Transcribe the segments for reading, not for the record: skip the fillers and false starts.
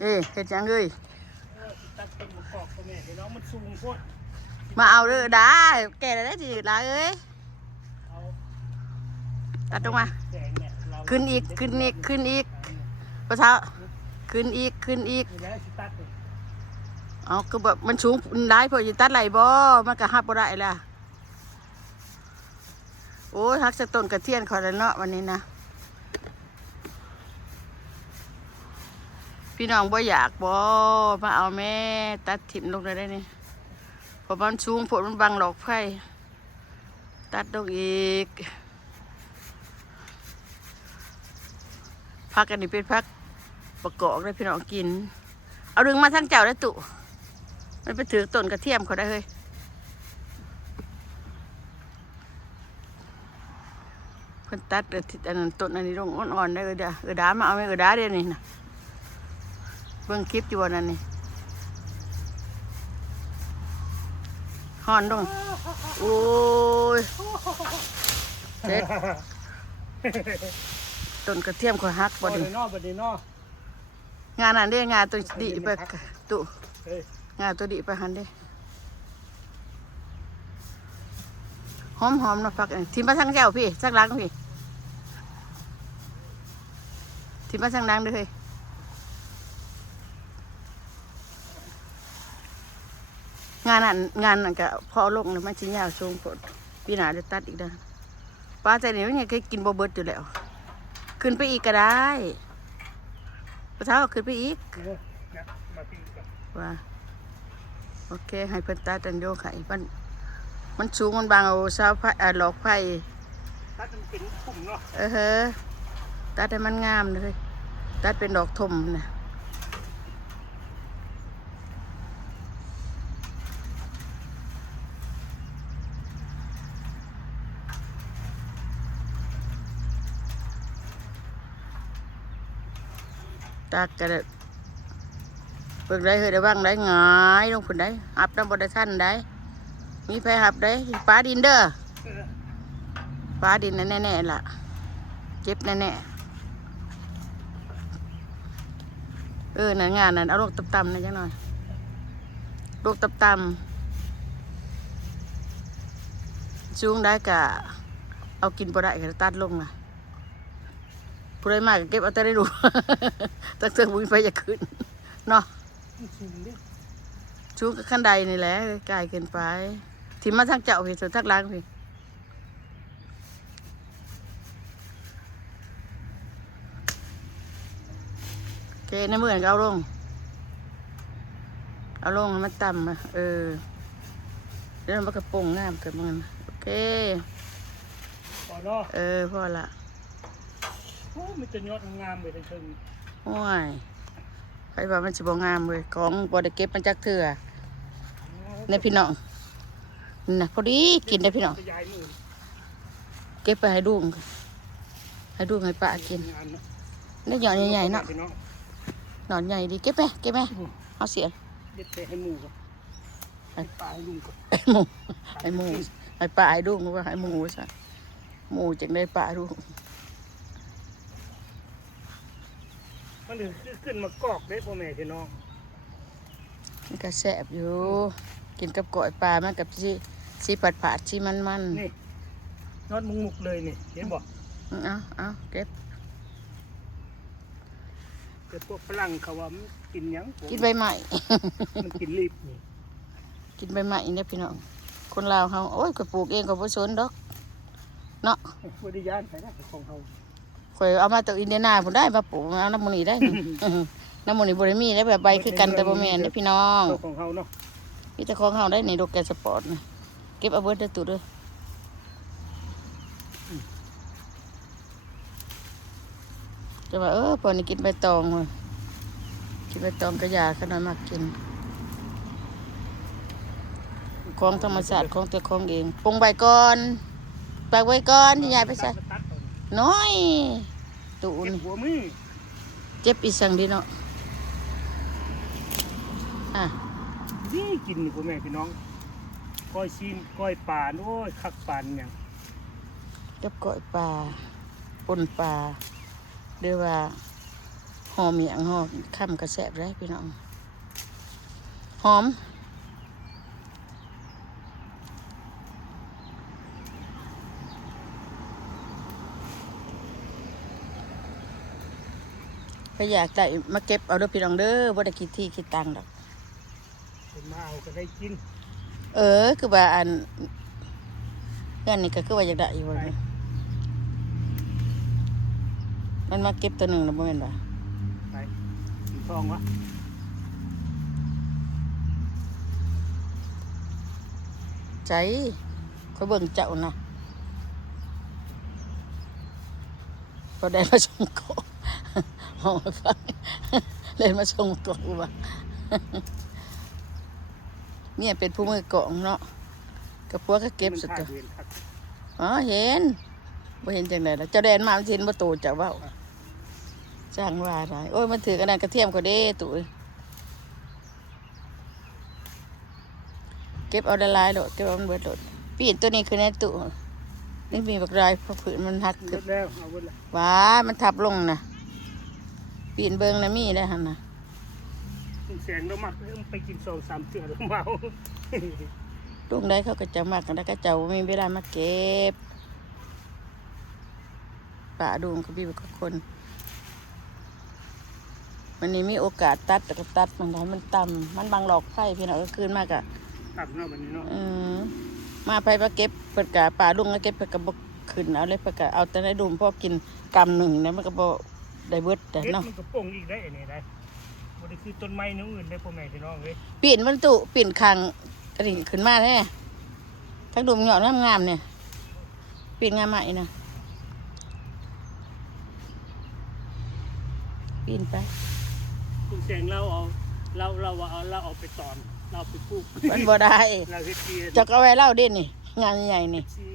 เฮ็ดยังเลยตัดต้นมะกอกตัวแม่พี่น้องมันสูงโคตรมาเอาเด้อได้แก่ได้ดิลาเอ้ยตัดลงมาขึ้นอีกปะเท้าขึ้นอีกเอาก็แบบมันสูงได้พอจะตัดไหลบ่มันก็หับบ่ได้ล่ะโอ้ยหักสะต้นกระเทียนขอแล้วเนาะวันนี้นะพี่น้องบ่อยากบ่มาเอาแม่ตัดถิ่มลงได้นี่เพราะมันสูงผลมันบังหลอกไฟตัดลงอีกพักอันนี้เป็นพักประกอบได้พี่น้องกินเอาดึงมาทั้งเจ้าได้ตุมันไปถือต้นกระเทียมเขาได้เลยเพิ่นตัดอันนั้นต้นอันนี้ลงอ่อนๆได้เลยเด้อดามาเอาไหมดาเดี๋ยวนี้นะเบิ่งคลิปอยู่วันนั้นนี่ห่อนลงโอ้ยเจ็ดต้นกระเทียมเขาหักบ่ดีงานอันเด้งานตัวดีไปตุงานตัวดีไปหันเด้หอมนะพักทิมมาทางแก้วพี่ทางล้างพี่ทิมมาทางล้างด้วยงานนั่นก็พอลงแล้วมันชิ้นยาวสูงปดพี่หนาจะตัดอีกได้ปลาใจนี่ไม่ไงเคยกินบ่เบิดอยู่แล้วขึ้นไปอีกก็ได้ปลาเท้าขึ้นไปอีกว่าโอเคให้เพิ่นตัดอันโยไข่มันสูงมันบางเอาเสาไฟหลอกไฟตัดมันเป็นปุ่มเนาะตัดให้มันงามเลยตัดเป็นดอกทมนะตัดกระเดเปิดได้ได้บ้างได้ง่ายลงผุนได้หับน้ำบดได้ท่านได้มีไฟหับได้ปลาดินเด้อปลาดินแน่ๆล่ะเจ็บแน่ๆนั่นงานนั่นเอาลูกต่ำๆนะจังหน่อยลูกต่ำสูงได้กะเอากินบ่ได้ก็ตัดลงนะผู้ใดมากก็เก็บเอาแต่ได้ดูตั้งแต่บุญไฟจะขึ้นเนาะชูกับขั้นใดนี่แหละไกลเกินไปถิ่มมาทางเจ้าพี่ส่วนทางล่างพี่โอเคในมือก็เอาลงมันต่ำเดี๋ยวมันกระโปรงงามเกิดมันโอเคพอเนาะพอละโอ้มันจะยอดงามเลยทั้งคืนโอ้ยใครว่ามันสิบ่งามเลยของบ่ได้เก็บมันจักเถื่อในพี่น้องน่ะพอดีกินได้พี่น้องเก็บไปให้ดุ้งให้ป้ากินนี่หยอดใหญ่ๆเนาะหนอนใหญ่ดีเก็บไหมเอาเสียเด็ดให้หมูให้ป้าให้ลุงก่อนให้หมูให้ป้าให้ดุ้งว่าให้หมูซะหมูจึงได้ป้าดุ้งมันถึงขึ้นมากอกได้พ่อแม่พี่น้องมันก็แซ่บอยู่กินกับก้อยปลามันกับสีผัดสีมันนี่ยอดมุกเลยนี่เห็นบ่เอาเก็บแต่พวกฝรั่งเขาว่ามันกินยังกินใบใหม่มันกินรีบนี่กินใบใหม่เนี่ยพี่น้องคนลาวเขาโอ้ยก็ปลูกเองก็บ่สนดอกเนาะบริยานไปนะของเขาข่อยเอามาจากอินเดียนาผมได้มาปลูกเอาน้ำมันนี่ได้น้ำมันนี่บริมีได้แบบใบคือกันแต่บ่แม่นได้พี่น้องของเขาเนาะพี่จะของเขาได้ในดอกแกสปอร์ตนะเก็บเอาเบิร์ดได้ตุด้วยจะว่าพอนี่กินใบตองเลยกินใบตองกระยาขนาดมากกินของธรรมชาติของตัวของเองปรุงใบก่อนปากไว้ก่อนที่ยายไปใส่น้อยตูนเจ็บอีสังดีเนาะนี่กินนี่พ่อแม่พี่น้องก้อยซีนก้อยปลาโอ้ยคักปลาอย่างกับก้อยปลาปนปลาเรียกว่า ห่อเมียงห่อค่ำกระแสบได้พี่น้องหอมก็อยากได้มาเก็บเอาเด้อพี่น้องเด้อบ่ได้คิดที่คิดตังค์ดอก คนมาเอาก็ได้กิน คือว่าอันเงินนี่ก็คือว่าอยากได้อยู่บ่เนี่ยมันมาเก็บตัวหนึ่งแล้วบ่แม่นบ่ ไปกินทองวะ ใจเขาเบิ่งเจ้านะพอได้มาชมเกาะหอมาฟังเล่นมาชมเกาะว่าเมียเป็นผู้มือเกาะเนาะกับพวกก็เก็บสุด มัน ตัว ถ่ายเวรครับ อ๋อเห็นบ่เห็นจังได๋ล่ะเจ้าแดนมามันสิเห็นบ่โตเจ้าเว้าจ้างว่าได้โอ้ยมันถือกันนั่นกระเทียมก็เด้ตุ้ยเก็บเอาละลายโลดเก็บเอามันเบิดโลดปีนตัวนี้คือในตู้นี่มีบักรายเพราะผืนมันหัก หม ขึ้น ดแล้วเอาหมดแล้ว ว้ามันทับลงนะปีนเบิงนะมีได้หันนะ แสงเรามักไปกิน2-3เทื่อแล้วเมา ลุงได้เขาก็จะมากกันแล้วก็เจ้ามีเวลามาเก็บป่าดุงก็มีบุคคลวันนี้มีโอกาสตัดแต่ก็ตัดมันได้มันต่ำมันบังหลอกไผ่พี่น้องก็คืนมากอะ ตับเนาะบัดนี้เนาะ มาไปมาเก็บเปิดกะป่าลุงแล้วเก็บเปิดกะบกขึ้นเอาเลยเปิดกะเอาแต่ได้ดุมพอกินกำหนึ่งเนี่ยมันก็บ่ได้เบิดแต่ เฮ็ด เนาะ มันก็ป่งอีกได้อันนี้ได้บ่ได้คือต้นไม้แนวอื่นได้พ่อแม่พี่น้องเว้ย ปีนมันตุปีนคางกระดิ่งขึ้นมาแท้ทั้งดุมหยอดงามๆเนี่ยปีนงามใหม่นะปีนไป คุณแสงเราเอาเราว่าเอาเราเอาไปตอนเราไปปลูก มันบ่ได้ เราเฮ็ดเทียน จะก็ไว้เล่าเด่นนี่งานใหญ่นี่ สิ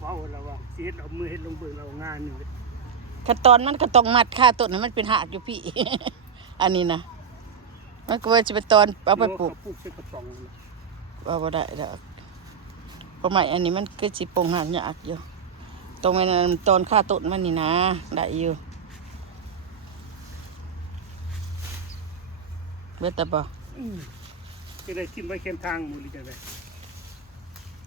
เว้าเราว่าสิเฮ็ดเอามือเฮ็ดลงเบิ่งเรางานอยู่เว้ย ขั้นตอนมันก็ต้องมัดค่าต้นให้มันเป็นหากอยู่พี่ อันนี้นะมันก็ว่าจะไปตอนเอาไปปลูก ปลูกใส่กระป๋องนั่นน่ะ ว่าบ่ได้ดอกเพราะไม่อันนี้มันก็สิปลงหากยากอยู่ตรงนั้นตอนค่าต้นมันนี่นะได้อยู่เบิดแต่บ่ จะได้กินไว้เข้มทางหมู่หรือจังได๋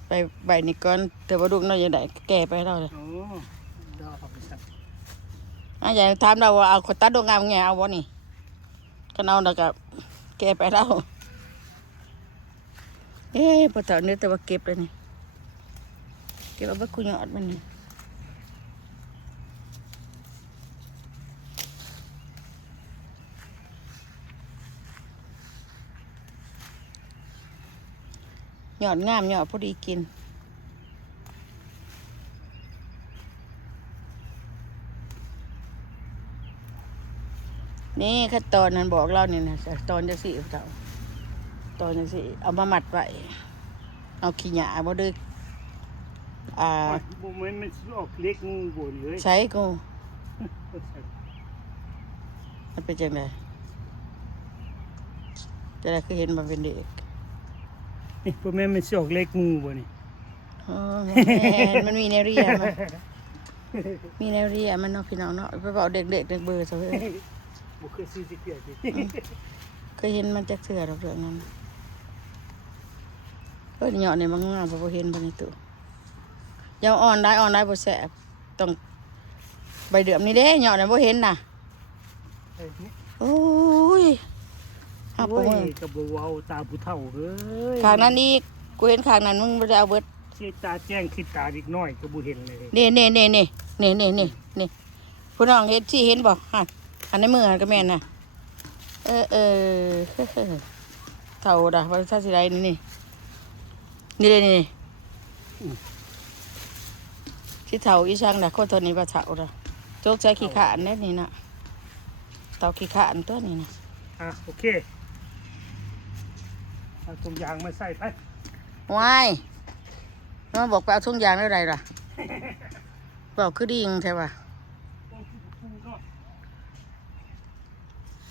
ไปใบนี่ก่อนแต่ว่าลูกน้อยยังได้แก่ไปแล้วเลย โอ้ดอกเอาไปซัก อย่าถามเราว่าเอาขนตาดงงามไงเอาบ่นี่ก็เอาแล้วก็แก่ไปแล้วพอเท่านี้แต่ว่าเก็บเลยนี่เก็บเอาไปคุยยอดมันนี่ยอดงามยอดพอดีกินนี่ขั้นตอนนั้นบอกเราเนี่ยนะตอนจะสิเจ้าตอนจะสิเอามามัดไว้เอาขี้หญ้าบ่ดึกโอ้ยบ่แม่นมันสิออกเล็กงูบ่นี่เอ้ย ใช้กูมันเป็นจังไดจะได้คือเห็นมันเป็นเด็ก นี่บ่แม่นมันสิออกเล็กงูบ่นี่ อ๋อแม่นมันมีแนวเรียมันมีแนวเรียมันเนาะพี่น้องเนาะไปบอกเด็กๆเด็กเบอร์ซะเว้ย บ่เคยซื้อสิเกียรติ เคยเห็นมันจักเทื่อดอกเรื่องนั้นเหยาะเนี่ยมันงามบ่เห็นบ่นี่ตุยาวอ่อนได้บ่แซ่บต้องใบเดือมนี่เด้เหยาะเนี่ยบ่เห็นน่ะ เอ้ยนี่ โอ้ยหัก โอ้ ปมื ย อ ก็บ่เว้าตาผู้เฒ่าเฮ้ย ข้างนั้นอีกกูเห็นข้างนั้นมึงบ่ได้เอาเบิด เสียตาแจ้งคิดตาเด็กน้อยก็บ่เห็นเลย นี่ผู้น้องเห็นที่เห็นบ่ฮะอันในมือก็แม่นน่ะเท่าดะว่าถ้าสิได้นี่นี่ที่เท่าอีช่างน่ะคนตัวนี้ว่าเท่าดะโจกใจขี้ขานแน่นี่น่ะเท่าขี้ขานตัวนี้น่ะ โอเคเอาถุงยางมาใส่ไป ว้ายมันบอกไปเอาทุ่งยางได้ไรล่ะบอกคือดีงใช่ป่ะ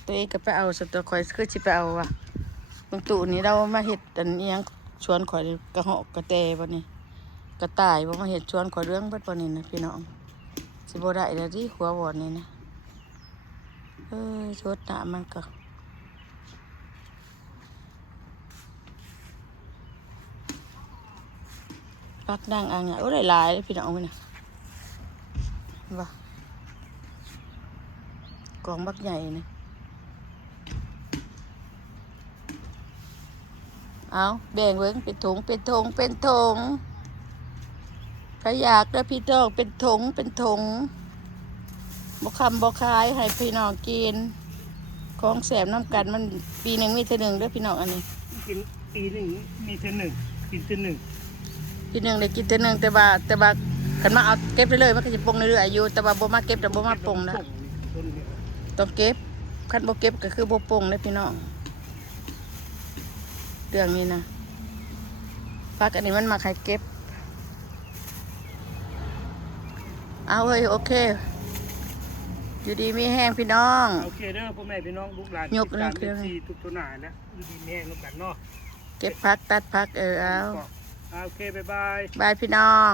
ตัวเองก็ไปเอาสตัวคอยคือสิไปเอาว่ะบางตู่นี้เรามาเห็ดอันนี้ยังชวนข่อยกระเหาะกระแตบ่นี่กระต่ายบ่มาเห็ดชวนข่อยเรื่องเบิดบ่นี่นะพี่น้องสิบ่ได้แล้วดิหัววอนนี่นะ ชดหนามันก็ปักดังอ่างเนี่ยโอ้หลายๆเลยพี่น้องเนี่ยว่ากองบักใหญ่เนี่ยเอาแบ่งเวิ้งเป็นถุงเป็นถุงเป็นถุงใครอยากได้พี่น้องเป็นถุงเป็นถุงบ่คำบ่คายให้พี่น้องกินของแสบน้ำกันมันปีหนึ่งมีเท่านึงเด้อพี่น้องอันนี้ กินปีหนึ่งมีเท่าหนึ่งกินเท่าหนึ่ง ปีหนึ่งได้กินเท่านึงแต่ว่ากันมาเอาเก็บไปเลยมันก็จะปรุงเรื่อยๆอยู่แต่ว่าบ่มาเก็บแต่บ่มาปรุงนะต้องเก็บคันบ่เก็บก็คือบ่ปรุงเลยพี่น้องเรื่องนี้นะพักอันนี้มันมาใครเก็บเอาเฮ้ยโอเคอยู่ดีมีแห้งพี่น้อง โอเคเด้อพ่อแม่พี่น้องลูกหลาน ยกเรื่อง ติดตาม FC ทุกตัวหน้านะอยู่ดีแม่งกันเนาะ เก็บพักตัดพักเอา โอเคบ๊ายบาย บายพี่น้อง